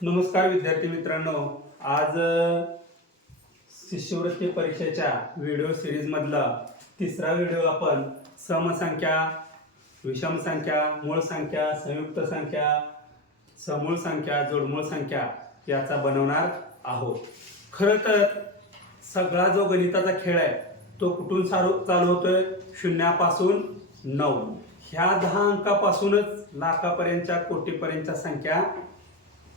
नमस्कार विद्यार्थी मित्रांनो. आज शिष्यवृत्ती परीक्षेच्या व्हिडिओ सिरीजमधला तिसरा व्हिडिओ आपण समसंख्या विषम संख्या मूळ संख्या संयुक्त संख्या समूळ संख्या जोडमूळ संख्या याचा बनवणार आहोत. खरं तर सगळा जो गणिताचा खेळ आहे तो कुठून चालू चालू होतोय? शून्यापासून नऊ. ह्या दहा अंकापासूनच लाखापर्यंतच्या कोटीपर्यंतच्या संख्या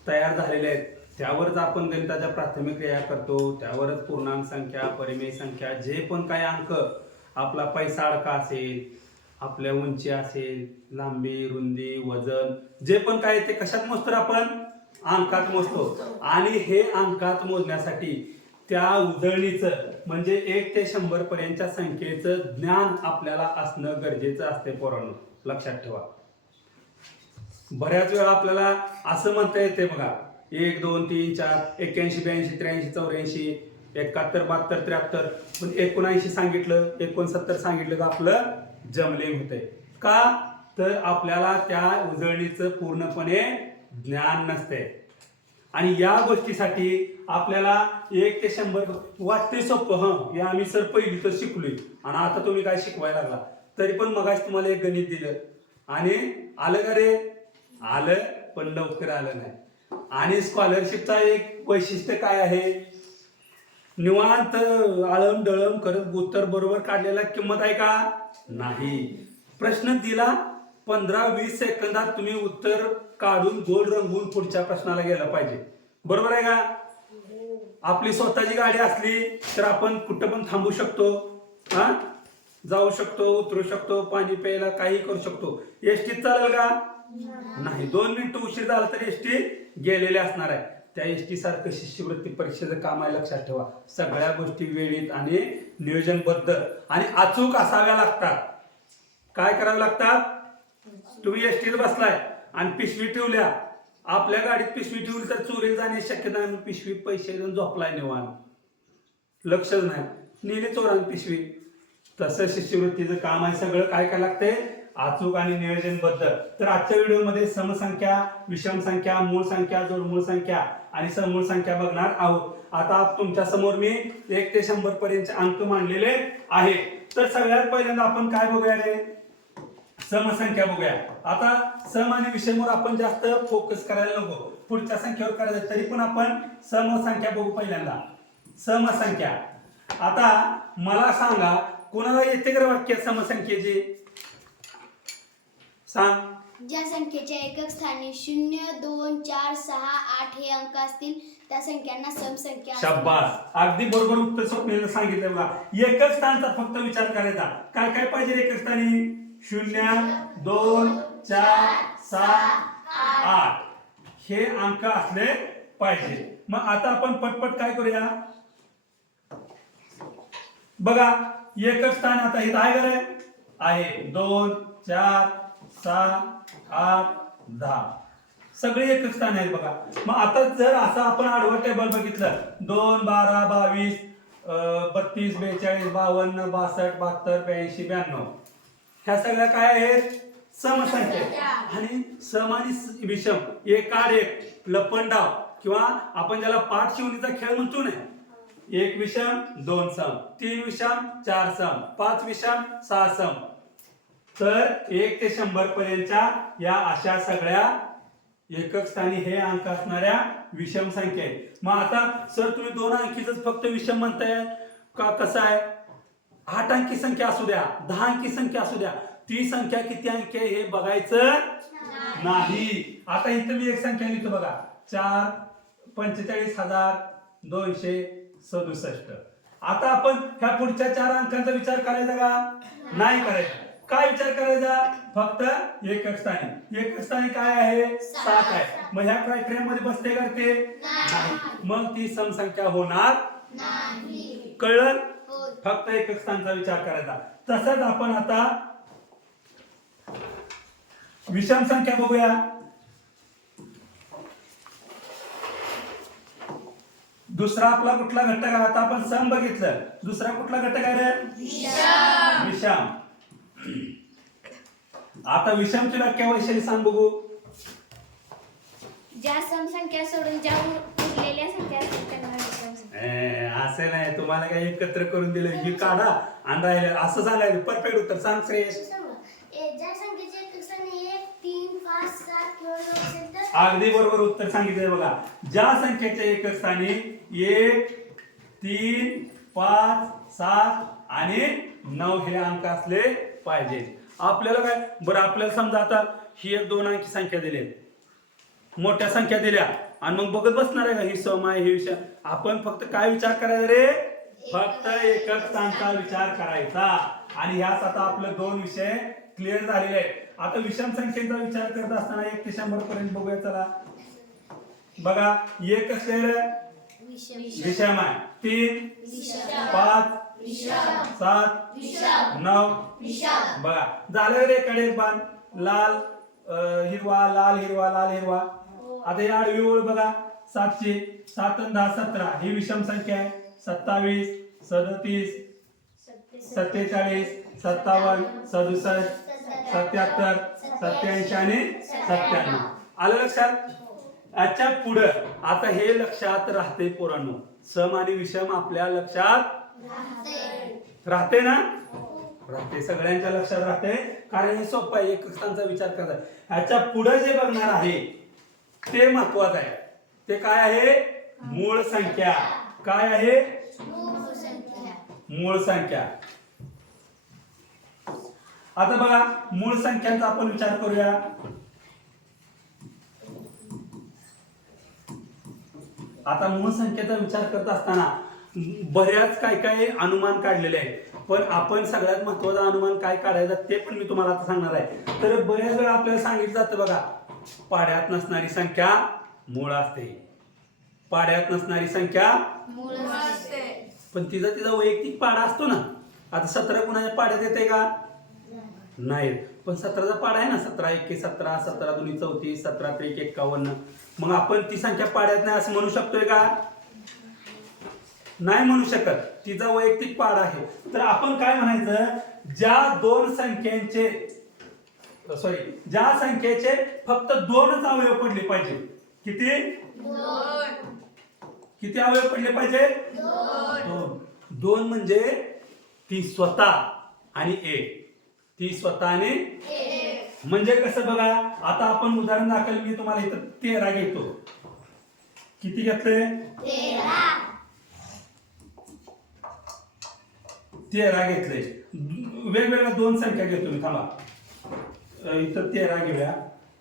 तयार झालेल्या आहेत. त्यावरच आपण गणिताच्या प्राथमिक क्रिया करतो. त्यावरच पूर्णांक संख्या परिमेय संख्या जे पण काही अंक आपला पैसा अडका असेल आपल्या उंची असेल लांबी रुंदी वजन जे पण काय ते कशात मोजतो आपण? अंकात मोजतो. आणि हे अंकात मोजण्यासाठी त्या उजळणीचं म्हणजे एक ते शंभर पर्यंतच्या संख्येचं ज्ञान आपल्याला असणं गरजेचं असते पोरांनो. लक्षात ठेवा. बऱ्याच वेळा आपल्याला असं म्हणता येते बघा. एक दोन तीन चार एक्क्याऐंशी ब्याऐंशी त्र्याऐंशी चौऱ्याऐंशी एकाहत्तर बहात्तर त्र्याहत्तर. पण एकोणऐंशी सांगितलं एकोणसत्तर सांगितलं तर आपलं जमले होते. का? तर आपल्याला त्या उजळणीचं पूर्णपणे ज्ञान नसते आणि या गोष्टीसाठी आपल्याला एक ते शंभर वाटते सोपं हं. हे आम्ही सर पहिली तर शिकलोय. आणि आता तुम्ही काय शिकवायला लागला? तरी पण मगाच तुम्हाला एक गणित दिलं. आणि आलं का रे? आलं पण लवकर आलं नाही. आणि स्कॉलरशिपचा एक वैशिष्ट्य काय आहे? निवांत आळम डळम करत उत्तर बरोबर काढलेला किंमत आहे का? नाही. प्रश्न दिला पंधरा वीस सेकंदात तुम्ही उत्तर काढून गोल रंगवून पुढच्या प्रश्नाला गेला पाहिजे. बरोबर आहे का? आपली स्वतःची गाडी असली तर आपण कुठं पण थांबू शकतो. हा? जाऊ शकतो उतरू शकतो पाणी प्यायला काही करू शकतो. एसटीत चालेल का? नाही. दोन मिनिट उशीर झाला तर एसटी गेलेले असणार आहे. त्या एसटी सारखं शिष्यवृत्ती परीक्षेचं काम आहे लक्षात ठेवा. सगळ्या गोष्टी वेळेत आणि नियोजनबद्ध आणि अचूक असाव्या लागतात. काय करावे लागतात? तुम्ही एसटीत बसलाय आणि पिशवी ठेवल्या. आपल्या गाडीत पिशवी ठेवली तर चोरी जाण्याची शक्यता नाही पिशवी पिशवीत पैसे देऊन झोपलाय निवान लक्षच नाही नेली चोरान पिशवी. तसं शिष्यवृत्तीचं काम आहे सगळं. काय काय लागतंय? अचूक आणि नियोजनबद्ध. तर आजच्या व्हिडिओमध्ये समसंख्या विषम संख्या मूळ संख्या जोडमूळ संख्या आणि समूळ संख्या बघणार आहोत. आता तुमच्यासमोर मी एक ते शंभर पर्यंतचे अंक मांडलेले आहे तर सगळ्यात पहिल्यांदा आपण काय बघूया रे? समसंख्या बघूया. आता सम आणि विषमवर आपण जास्त फोकस करायला नको. पुढच्या संख्येवर करायचं तरी पण आपण समसंख्या बघू पहिल्यांदा. समसंख्या. आता मला सांगा कोणाला येते का वाक्य समसंख्येची? सांग. ज्या संख्येच्या एकक स्थानी शून्य दोन चार सहा आठ हे अंक असतील त्या संख्यांना समसंख्या. शब्बास अगदी बरोबर उत्तर स्वप्नीला सांगितलं बघा. एकच स्थानचा फक्त विचार करायचा. काय काय पाहिजे एकच स्थानी? शून्य दोन चार सहा आठ. हे अंक असले पाहिजे. मग आता आपण पटपट काय करूया? बघा एकच स्थान आता इथं आहे का रे? आहे. दोन चार सहा आठ दहा. सगळे एकच स्थान आहेत बघा. मग आता जर असं आपण आडवं टेबल बघितलं दोन बारा बावीस अं, बत्तीस बेचाळीस बावन्न बासष्ट बहात्तर ब्याऐंशी ब्याण्णव. ह्या सगळ्या काय आहेत? समसंख्या. आणि सम आणि विषम एक आड एक लपंडाव किंवा आपण ज्याला पाठ शिवणीचा खेळ म्हणतो ना एक विषम दोन सम. तीन विषम चार सम. पाच विषम सहा सम. तर एक ते शंभर पर्यंतच्या या अशा सगळ्या एकक स्थानी हे अंक असणाऱ्या विषम संख्या आहेत. मग आता सर तुम्ही दोन अंकीच फक्त विषम म्हणताय. का? कसं आहे? आठ अंकी संख्या असू द्या दहा अंकी संख्या असू द्या. ती संख्या किती अंकी आहे हे बघायचं नाही. आता इथं मी एक संख्या लिहितो बघा. चार पंचेचाळीस हजार दोनशे सदुसष्ट. आता आपण ह्या पुढच्या चार अंकांचा विचार करायचा का? नाही करायचा. काय विचार करायचा? फक्त एकक स्थानी. एकक स्थानी काय आहे? सात आहे. मग ह्या क्रायटेरिया मध्ये बसते का ते? नाही. मग ती समसंख्या होणार कळलं. फक्त एकक स्थानचा विचार करायचा. तसंच आपण आता विषम संख्या बघूया. दुसरा आपला कुठला घटक आहे? आता आपण सम बघितलं. दुसरा कुठला घटक आहे रे? विषम. आता विषमची व्याख्या वैशाली सांग बघू. ज्या समसंख्या सोडून ज्या उर- उरलेल्या संख्या असतात त्यांना संख्या. असं नाही. तुम्हाला काही एकत्र करून दिलं? ही काढा आणि राहिलं. असं सांगायचं. परफेक्ट उत्तर सांग एक तर अगदी बरोबर उत्तर सांगितलंय बघा. ज्या संख्येच्या एकक स्थानी एक तीन पाच सात आणि नऊ हे अंक असले पाहिजे. आपल्याला काय? बरं आपल्याला समजा आता ही एक दोन अंकी संख्या दिली. मोठ्या संख्या दिल्या. आणि मग बघत बसणार आहे का ही सम आहे विषय? आपण फक्त काय विचार करायचा रे? फक्त एकच सांगता विचार करायचा. आणि ह्यात आता आपले दोन विषय क्लिअर झालेले आहेत. आता विषम संख्येचा विचार करत असताना एक ते शंभर पर्यंत बघूया चला. बघा एक असेल विषम आहे. तीन पाच सात नऊ बघा. झालं रे कडे बाण. लाल हिरवा लाल हिरवा लाल हिरवा. आता या आडवी ओळ बघा. सातशे सात दहा सतरा. ही विषम संख्या आहे. सत्तावीस सदतीस सत्तेचाळीस सत्तावन्न सदुसष्ट सत्याहत्तर सत्याऐंशी आणि सत्त्याण्णव. आलं लक्षात? याच्या पुढं आता हे लक्षात राहते पोरांनो. सम आणि विषम आपल्या लक्षात राहते ना? राहते सगळ्यांच्या लक्षात राहते कारण हे सोपं आहे. एक विचार करतात ह्याच्या पुढे जे बघणार आहे ते महत्वाचं आहे. ते काय आहे? मूळ संख्या. काय आहे? मूळ संख्या. आता बघा मूळ संख्यांचा आपण विचार करूया. आता मूळ संख्येचा विचार करत असताना बऱ्याच काय काय अनुमान काढलेले आहेत. पण आपण सगळ्यात महत्वाचं अनुमान काय काढायचं ते पण मी तुम्हाला आता सांगणार आहे. तर बऱ्याच वेळा आपल्याला सांगितलं जातं बघा पाड्यात नसणारी संख्या मूळ असते. पाड्यात नसणारी संख्या पण तिचा तिचा वैयक्तिक पाडा असतो ना. आता सतरा कुणाच्या पाड्यात येते का? नाही. पण सतराचा पाडा आहे ना सतरा एके सतरा सतरा दोन्ही चौतीस सतरा त्रिक एक्कावन्न. मग आपण ती संख्या पाड्यात नाही असं म्हणू शकतोय का? नाही म्हणू शकत. तिचा वैयक्तिक पाडा आहे. तर आपण काय म्हणायचं? ज्या दोन संख्यांचे सॉरी ज्या संख्येचे फक्त दोनच अवयव पडले पाहिजे. किती? किती अवयव पडले पाहिजे? दोन. दोन. म्हणजे ती स्वतः आणि एक. ती स्वतः आणि म्हणजे कसं बघा आता आपण उदाहरण दाखल मी तुम्हाला इथं तेरा घेतो. किती घेतले? तेरा. घेतले. वेगवेगळ्या दोन संख्या घेतो मी थांबा. इथं तेरा घेऊया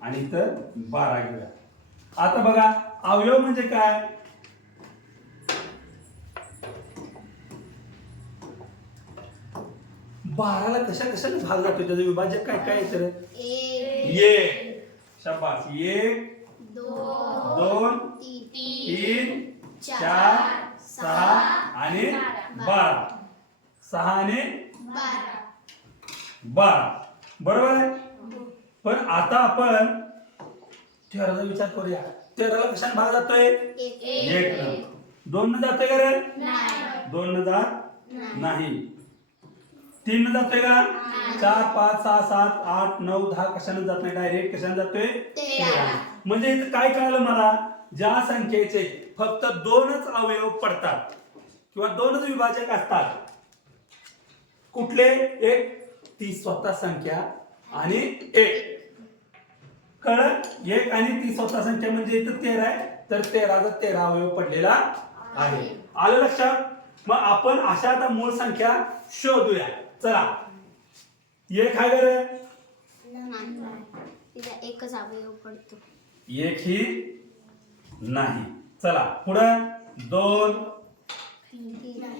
आणि इथं बारा घेऊया. आता बघा अवयव म्हणजे काय? बाराला कशा कशाने भाग जातो त्याचं विभाजक काय काय तर एक शाबास. एक दोन तीन चार सहा आणि बारा. सहा आणि बारा. बारा. बरोबर आहे? पण आता आपण तेराचा विचार करूया. तेराला कशाने भाग जातोय? एक. दोन न जातोय का रे? नाही. दोन न जात नाही. तीन न जातोय का? चार पाच सहा सात आठ नऊ दहा कशाने जात नाही डायरेक्ट कशाने जातोय. म्हणजे इथं काय कळलं मला? ज्या संख्येचे फक्त दोनच अवयव पडतात किंवा दोनच विभाजक असतात कुठले? एक ती स्वतः संख्या आणि एक. कळलं? एक आणि ती स्वतः संख्या म्हणजे इथं तेरा आहे. तर तेराचा तेरा अवयव पडलेला आहे. आलं लक्षात? मग आपण अशा आता मूळ संख्या शोधूया. चला. एक आहे बरं. तिला एकच अवयव पडतो. एक ही नाही. चला. पुढं. दोन.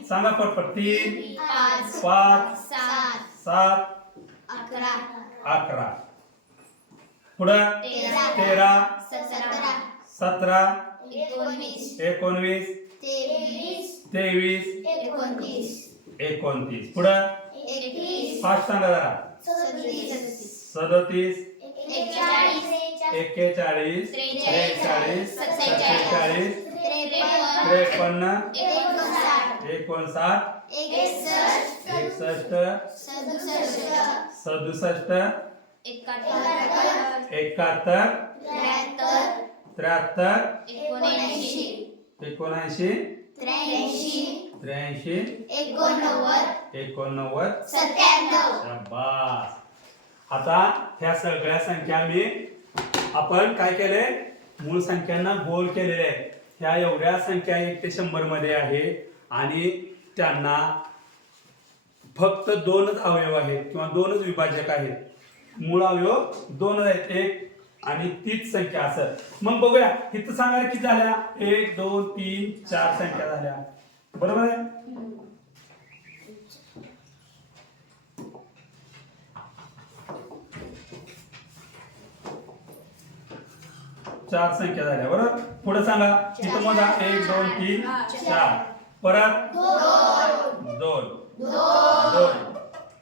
सांगा पटपट. तीन. पाच. पाच. सात. सात. अकरा. अकरा. पुढं? तेरा. तेरा. सतरा. एकोणवीस. तेवीस. एकोणतीस. पुढं? फास्ट सांगा जरा. सदतीस. एक्केचाळीस. त्रेचाळीस. सत्तेचाळीस. त्रेपन्न. एकोणसाठ. एकसष्ट. सदुसष्ट एकाहत्तर त्र्याहत्तर एकोणऐंशी त्र्याऐंशी एकोणनव्वद शाबास. आता ह्या सगळ्या संख्या मी आपण काय केले? मूळ संख्यांना गोल केलेले आहे ह्या एवढ्या संख्या एक ते शंभरमध्ये आहे आणि त्यांना फक्त दोनच अवयव आहेत किंवा दोनच विभाजक आहेत. मूळ अवयव दोनच आहेत एक आणि तीच संख्या असत मग बघूया इथं सांगायला किती झाल्या? एक दोन तीन चार संख्या झाल्या. बरोबर आहे? चार संख्या झाल्या बरोबर? पुढे सांगा. इथं मोजा एक दोन तीन चार. परत? दोन. दोन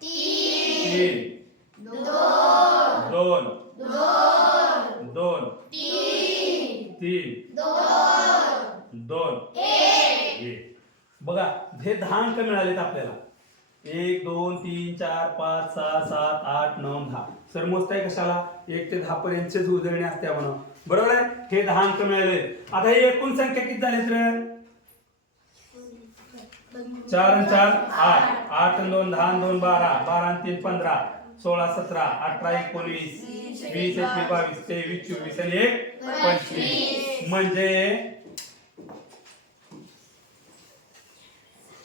तीन दोन दोन तीन दोन एक. बघा हे दहा अंक मिळालेत आपल्याला एक दोन तीन चार पाच सहा सात आठ नऊ दहा सर मोजताय कशाला एक ते दहा पर्यंतचेच उजळणी असते म्हणून बरोबर आहे हे दहा अंक मिळाले आता हे एकूण संख्या किती झाली सर चार आणि चार आठ. आठ आणि दोन दहा दोन बारा. बारा आणि तीन पंधरा. सोळा सतरा. अठरा एकोणवीस वीस एकवीस बावीस तेवीस चोवीस आणि एक पंचवीस. म्हणजे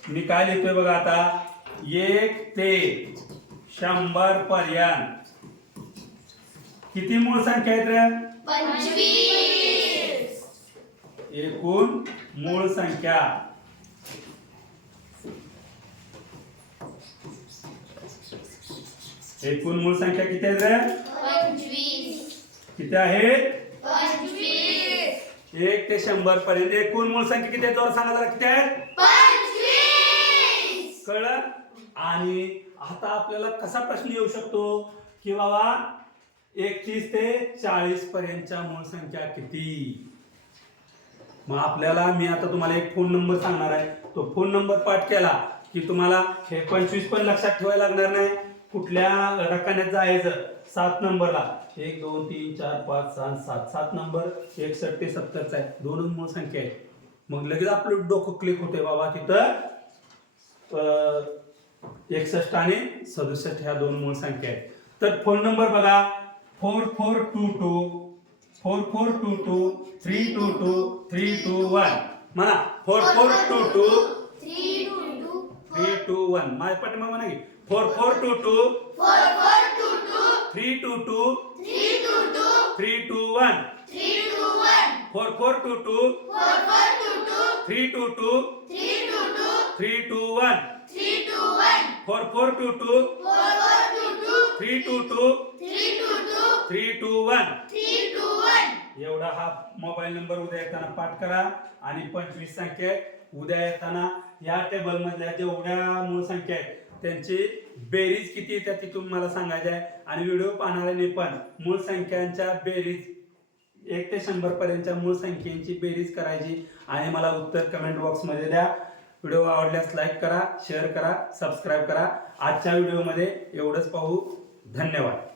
मी काय लिहितोय बघा आता? एक ते शंभर पर्यंत. किती मूळ संख्या आहेत रे? एकूण मूळ संख्या. एकूण मूळ संख्या किती आहेत पंचवीस. किती आहेत पंचवीस. एक ते शंभर पर्यंत. एकूण मूळ संख्या किती आहेत जोर सांगा जरा किती आहेत कळलं? आणि आता आपल्याला कसा प्रश्न येऊ शकतो? की बाबा एकतीस ते चाळीस पर्यंतच्या मूळ संख्या किती? मग आपल्याला मी आता तुम्हाला एक फोन नंबर सांगणार आहे. तो फोन नंबर पाठ केला की तुम्हाला हे पंचवीस पण लक्षात ठेवायला लागणार नाही. कुठल्या रकान्यात जायचं? सात नंबरला. एक दोन तीन चार पाच सहा सात. सात नंबर एकसष्ट ते सत्तरचा आहे. दोनच मूळ संख्या आहे मग लगेच आपलं डोकं क्लिक होते बाबा तिथं. एकसष्ट आणि सदुसष्ट ह्या दोन मूळ संख्या आहेत. तर फोन नंबर बघा. Four four two two. Four four two two. Three two two. Three two one. म्हणा. Four four two two three two one. माझ्या पाठीमाग म्हणा की four four two two three two two three two one four four two two three two two three two one four four two two three two two three two one एवढा हा mobile number उद्या येताना पाठ करा आणि पंचवीस संख्या. उद्या येताना या टेबल मधल्या जेवढ्या मूळ संख्या आहेत त्यांची बेरीज किती येतात तिथून तुम्हाला सांगायचं आहे. आणि व्हिडिओ पाहणाऱ्यांनी पण मूळ संख्यांच्या बेरीज एक ते शंभर पर्यंतच्या मूळ संख्येची बेरीज करायची. आणि मला उत्तर कमेंट बॉक्समध्ये द्या. व्हिडिओ आवडल्यास लाईक करा शेअर करा सबस्क्राईब करा. आजच्या व्हिडिओमध्ये एवढंच पाहू. धन्यवाद.